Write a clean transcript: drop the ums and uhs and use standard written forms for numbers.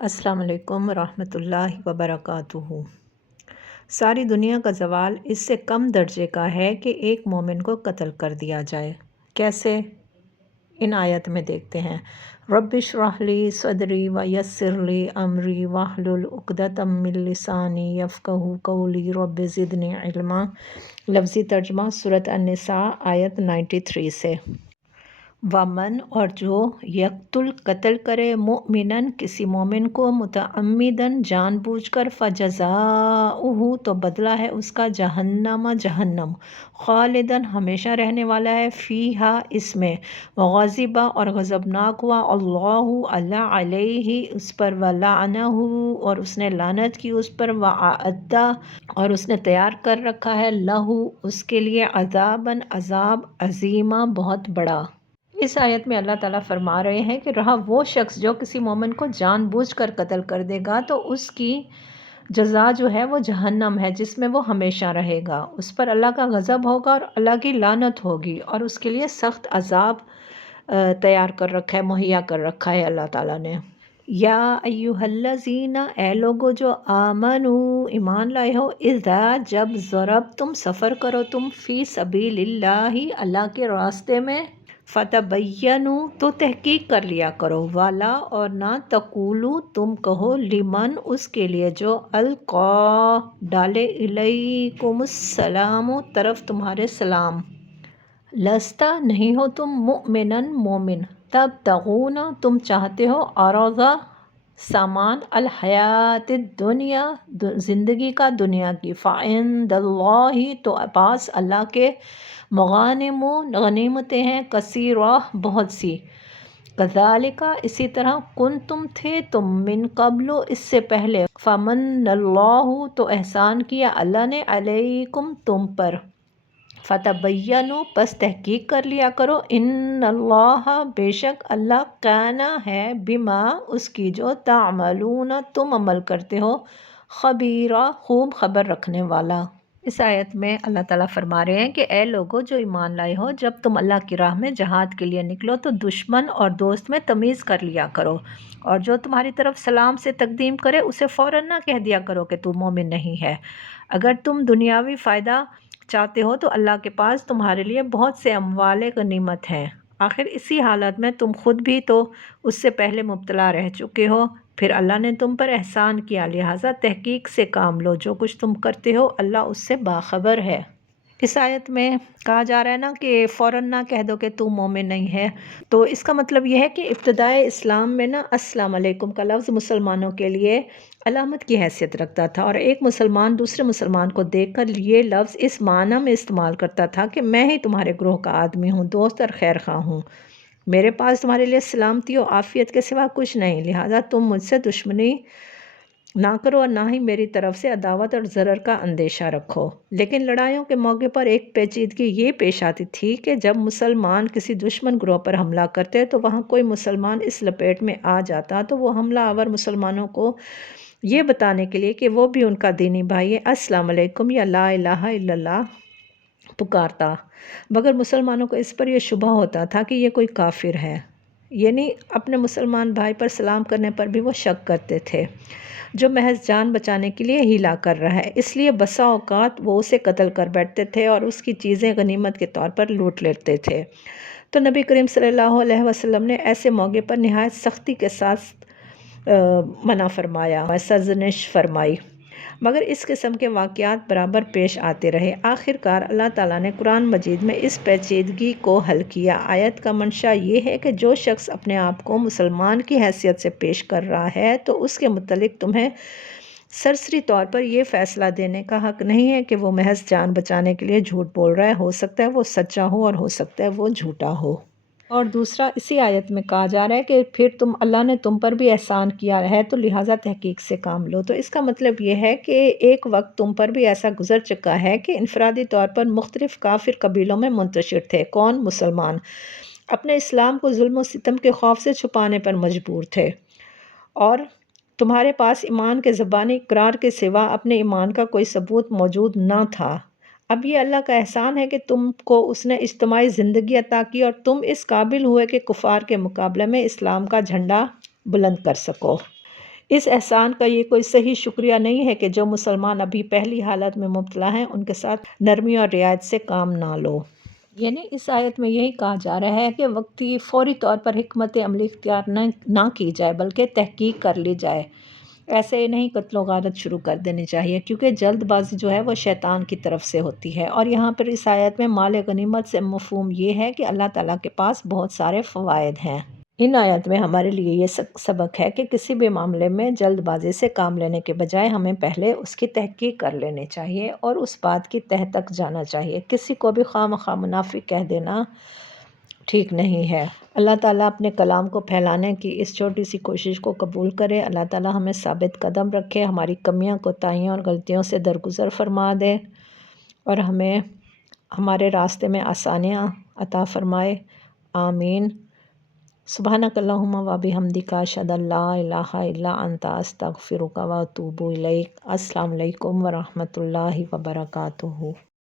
अस्सलाम वालेकुम रहमतुल्लाहि वबरकातुहू। सारी दुनिया का ज़वाल इससे कम दर्जे का है कि एक मोमिन को कत्ल कर दिया जाए। कैसे? इन आयत में देखते हैं। रब्बिश्रह ली सदरी व यस्सिर ली अमरी वहलुल उक़दतम मिन लिसानी यफ़क़हू क़ौली रब्बि ज़िदनी इल्मा। लफ्ज़ी तर्जुमा सूरत अन-निसा आयत 93 से। वमन और जो यक़्तुल कत्ल करे मुमिनन किसी मोमिन को मुतअम्मिदन जानबूझकर फ़जज़ाउहु तो बदला है उसका जहन्नम जहन्नम खालिदन हमेशा रहने वाला है फ़ीहा इसमें ग़ज़िबा और गज़बनाक हुआ अल्लाहु अल्लाह अलैहि उस पर व लअनहु और उसने लानत की उस पर व अअद्दा और उसने तैयार कर रखा है लहू उसके लिए अज़ाबन अज़ाब अज़ीमा बहुत बड़ा। इस आयत में अल्लाह ताला फरमा रहे हैं कि रहा वो शख्स जो किसी मोमिन को जानबूझकर कत्ल कर देगा तो उसकी जज़ा जो है वो जहन्नम है जिसमें वो हमेशा रहेगा। उस पर अल्लाह का गज़ब होगा और अल्लाह की लानत होगी और उसके लिए सख्त अज़ाब तैयार कर रखा है, मुहैया कर रखा है अल्लाह ताला ने। या अय्युहल्लज़ीना ए लोगो जो आमनू ईमान लाए हो इज़ा जब ज़रब तुम सफ़र करो तुम फ़ी सबीलिल्लाहि अल्लाह के रास्ते में फ़तबय्यनु तो तहकीक कर लिया करो वाला और ना तक़ूलू तुम कहो लिमन उसके लिए जो अलक़ा डाले इलैकुमुस्सलाम तरफ तुम्हारे सलाम लस्ता नहीं हो तुम मुमिनन मोमिन तब तगूना तुम चाहते हो अरज़ा सामान अल हयात दुनिया ज़िंदगी का दुनिया की फ़इंदल्लाहि तो पास अल्लाह के मग़ानिम गनीमतें हैं कसीरा बहुत सी कज़ालिका इसी तरह कुन तुम थे तुम मिन कब्लो इससे पहले फ़मन्नल्लाहु तो एहसान किया अल्लाह ने अलैकुम तुम पर फ़तबय्यनु बस तहकीक कर लिया करो इन्नल्लाह बेशक अल्लाह काना है बिमा उसकी जो तामलून तुम अमल करते हो ख़बीरा खूब खबर रखने वाला। इस आयत में अल्लाह ताला फरमा रहे हैं कि ए लोगो जो ईमान लाए हो जब तुम अल्लाह की राह में जहाद के लिए निकलो तो दुश्मन और दोस्त में तमीज़ कर लिया करो और जो तुम्हारी तरफ सलाम से तकदीम करे उसे फ़ौरन ना कह दिया करो कि तू मोमिन नहीं है। अगर तुम दुनियावी फ़ायदा चाहते हो तो अल्लाह के पास तुम्हारे लिए बहुत से अमवाले गनीमत हैं। आखिर इसी हालत में तुम खुद भी तो उससे पहले मुब्तला रह चुके हो फिर अल्लाह ने तुम पर एहसान किया लिहाजा तहकीक से काम लो जो कुछ तुम करते हो अल्लाह उससे बाखबर है। इस आयत में कहा जा रहा है ना कि फ़ौरन ना कह दो कि तू मोमिन नहीं है। तो इसका मतलब यह है कि इब्तिदाए इस्लाम में ना अस्सलाम वालेकुम का लफ्ज़ मुसलमानों के लिए अलामत की हैसियत रखता था और एक मुसलमान दूसरे मुसलमान को देखकर ये लफ्ज़ इस माना में इस्तेमाल करता था कि मैं ही तुम्हारे ग्रोह का आदमी हूँ, दोस्त और खैर ख़्वाह हूँ। मेरे पास तुम्हारे लिए सलामती और आफ़ियत के सिवा कुछ नहीं, लिहाजा तुम मुझसे दुश्मनी ना करो और ना ही मेरी तरफ से अदावत और ज़रर का अंदेशा रखो। लेकिन लड़ाइयों के मौके पर एक पेचीदगी ये पेश आती थी कि जब मुसलमान किसी दुश्मन ग्रोह पर हमला करते तो वहाँ कोई मुसलमान इस लपेट में आ जाता तो वो हमला आवर मुसलमानों को ये बताने के लिए कि वो भी उनका दीनी भाई है अस्सलाम वालेकुम या ला इलाहा इल्लल्लाह पुकारता, मगर मुसलमानों को इस पर यह शुबा होता था कि ये कोई काफिर है, यानी अपने मुसलमान भाई पर सलाम करने पर भी वो शक करते थे जो महज जान बचाने के लिए हीला कर रहा है। इसलिए बसा औकात वो उसे कत्ल कर बैठते थे और उसकी चीज़ें गनीमत के तौर पर लूट लेते थे। तो नबी करीम सल्लल्लाहु अलैहि वसल्लम ने ऐसे मौके पर नहायत सख्ती के साथ मना फरमाया, सरजनिश फरमाई, मगर इस किस्म के वाक़यात बराबर पेश आते रहे। आखिरकार अल्लाह ताला ने कुरान मजीद में इस पेचीदगी को हल किया। आयत का मंशा ये है कि जो शख्स अपने आप को मुसलमान की हैसियत से पेश कर रहा है तो उसके मुतल्लिक तुम्हें सरसरी तौर पर यह फ़ैसला देने का हक़ नहीं है कि वो महज जान बचाने के लिए झूठ बोल रहा है। हो सकता है वो सच्चा हो और हो सकता है वो झूठा हो। और दूसरा इसी आयत में कहा जा रहा है कि फिर अल्लाह ने तुम पर भी एहसान किया है तो लिहाजा तहकीक से काम लो। तो इसका मतलब ये है कि एक वक्त तुम पर भी ऐसा गुजर चुका है कि इनफरादी तौर पर मुख्तलिफ काफिर कबीलों में मुंतशिर थे। कौन? मुसलमान अपने इस्लाम को जुल्म व सितम के खौफ से छुपाने पर मजबूर थे और तुम्हारे पास ईमान के ज़बानी इकरार के सिवा अपने ईमान का कोई सबूत मौजूद ना था। अब ये अल्लाह का एहसान है कि तुमको उसने इज्तिमाई ज़िंदगी अता की और तुम इस काबिल हुए कि कुफ़ार के मुकाबले में इस्लाम का झंडा बुलंद कर सको। اس احسان کا یہ کوئی صحیح شکریہ نہیں ہے کہ جو مسلمان ابھی پہلی حالت میں مبتلا ہیں ان کے ساتھ نرمی اور رعایت سے کام نہ لو۔ یعنی اس آیت میں یہی کہا جا رہا ہے کہ وقتی فوری طور پر حکمت عملی اختیار نہ کی جائے بلکہ تحقیق کر لی جائے۔ ایسے ہی نہیں قتل و غارت شروع کر دینی چاہیے، کیونکہ جلد بازی جو ہے وہ شیطان کی طرف سے ہوتی ہے۔ اور یہاں پر اس آیت میں مال غنیمت سے مفہوم یہ ہے کہ اللہ تعالیٰ کے پاس بہت سارے فوائد ہیں۔ ان آیات میں ہمارے لیے یہ سبق ہے کہ کسی بھی معاملے میں جلد بازی سے کام لینے کے بجائے ہمیں پہلے اس کی تحقیق کر لینی چاہیے اور اس بات کی تہ تک جانا چاہیے۔ کسی کو بھی خواہ مخواہ منافق کہہ دینا ٹھیک نہیں ہے۔ اللہ تعالیٰ اپنے کلام کو پھیلانے کی اس چھوٹی سی کوشش کو قبول کرے۔ اللہ تعالیٰ ہمیں ثابت قدم رکھے، ہماری کمیاں کوتاہیوں اور غلطیوں سے درگزر فرما دے اور ہمیں ہمارے راستے میں آسانیاں عطا فرمائے۔ آمین۔ سبحانک اللہم و بحمدک اشہد ان لا الہ الا انت استغفرک و اتوب الیک۔ السلام علیکم ورحمۃ اللہ وبرکاتہ۔